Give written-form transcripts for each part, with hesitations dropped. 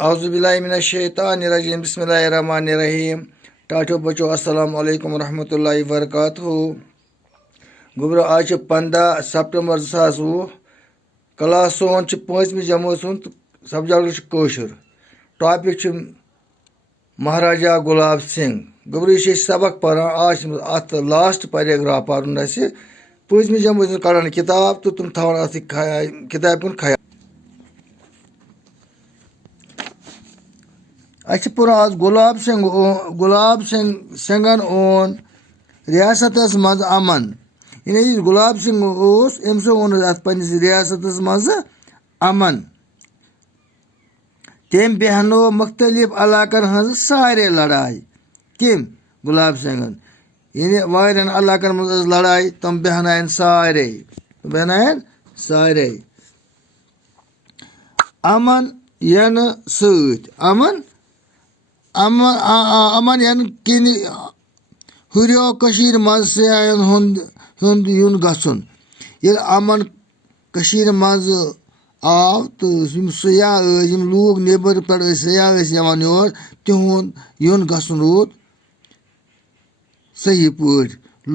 औज़ुबिल्लाहिमिनश्शैतानिर्रजीम बिस्मिल्लाहिर्रहमानिर्रहीम। टाटो बचो अस्सलाम वालेकुम रहमतुल्लाहि वबरकातुहू। गोब्रो आज 15 सितंबर 2020। क्लास सोन 5वीं जमात सुन सब्जेक्ट कौशर। टॉपिक महाराजा गुलाब सिंह। गोब्रो ये सबक पढ़ान आज अत लास्ट पैराग्राफ पढ़न 5वीं जमात कड़ान किताब तो तुम थवान अत किताब कुन ख्याल। अच्छे पुरा आज गुलाब सिंगन ओन रियासत मज अमन। यानी गुलाब सिंह अम्स ओन अत पन्निस रियासत मज अमन। तम बेहनो मुख्तलिफ इलाकन हज सारे लड़ाई। किम गुलाब सिंगन यानी वारियन इलाकन मज लड़ाई तम बेहनायन सारे अमन यन सत अमन यन किन हुरियो कशीर मज सयाहन हुंद युन गसुन। ये अमन कशीर मज आव तो सयाह लूग नेबर पे सयाह यवान योर तिहुंद युन गसुन रूद सही पट।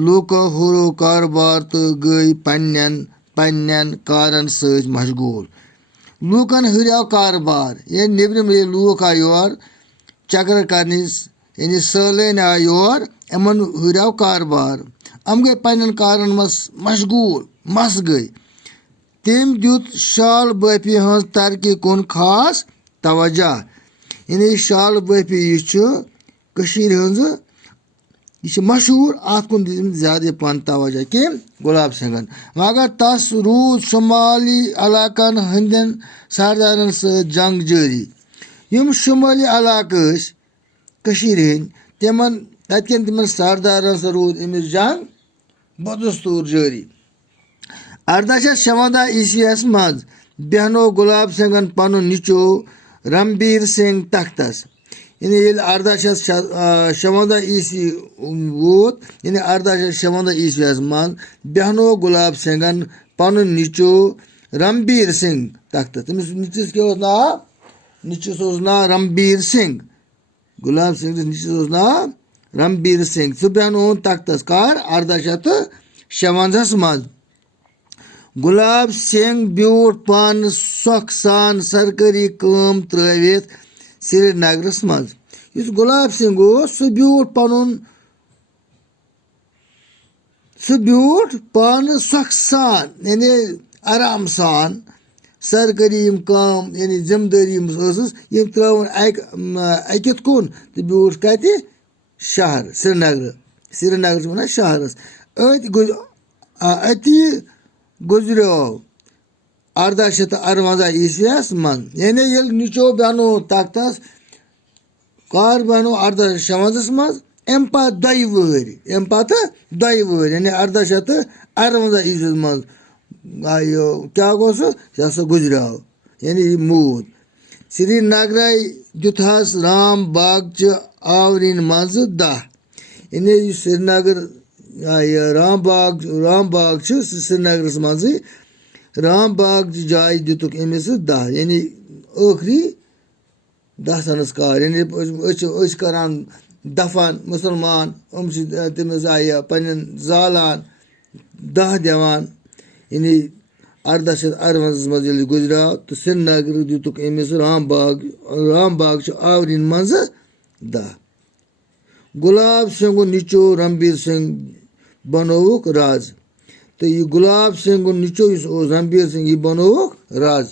लूक हुरो कारोबार तो गई पन्न कारन सज मशगूल। लूकन हुरियो कारोबार ये नेबरम लूक आ योर चक्कर करनिस यानी सैलन आ योर यमन हुरियो कारोबार। हम गई पन्न कारन मशगूल मस गई। तम दुत शाल बाफी हज तरक्की कुन खास तवज्जो। यानी शाल बाफी यह मशहूर अत कुन ज्यादा पन तवज्जो कि गुलाब सिंगन। मगर तस रूद शुमाली इलाकन हंदन सरदारन सत जंग जारी। यम शुमाली इलाक हंद तमन सरदारन सत रूद अमिस जंग बदस्तूर जारी। 1857 ईस्वीस मज बेहनो गुलाब सिंगन पन निचो रणबीर सिंह तख्तस। यानी 1857 ईस्वी वोत यानी 1857 ईस्वीस मज बेहनो गुलाब सिंगन पन निचो रणबीर सिंह तख्तस। तमिस निचस क्या नाव निचस नाव रणबीर सिंह। गुलाब सिंह निचस नाव रणबीर सिंह। सह बेहनो तख्तस कर 1857 मज। गुलाब सिंह ब्यूट पान सोख सान सरकारी काम त्रवित श्रीनगरस मज। इस गुलाब सिंह सह ब्यूट पान सोख सान यानी आराम सान सरकारी काम यानी जिम्मेदारी यम त्रवन अकित कुन तो ब्यूट कत शहर श्रीनगर वन शहरस अति गुजरो 1858 ईस्वीस मज। यानी ये निचो बेनो तख्तस कर बनो 1857 मज अम पे 2 वहर यानी 1858 ईस्वीस मज क्या गो सह गुजरो यानी मूद। श्रीनगर दुथस राम बाग आवरिन मज 10 यानी श्रीनगर राम बाग श्रीनगर मज राम बाग जाय दुतुक अमिस 10 यानी आखरी 10 संस्कार। यानी करान दफन मुसलमान तमिस पन्न जालान 10 दिवान। यानी 1858 मज गुजरो तो श्रीनगर दुतुक अमिस राम बाग आवरिन मज 10। गुलाब सिंह निचो रणबीर सिंह बनोवुक राज। तो ये गुलाब सिंह निचो रणबीर सिंह यह बनोवुक राज।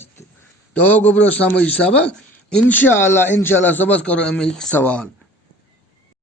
तो गोब्रो समझ सबक इंशाअल्लाह सबस करो अमे सवाल।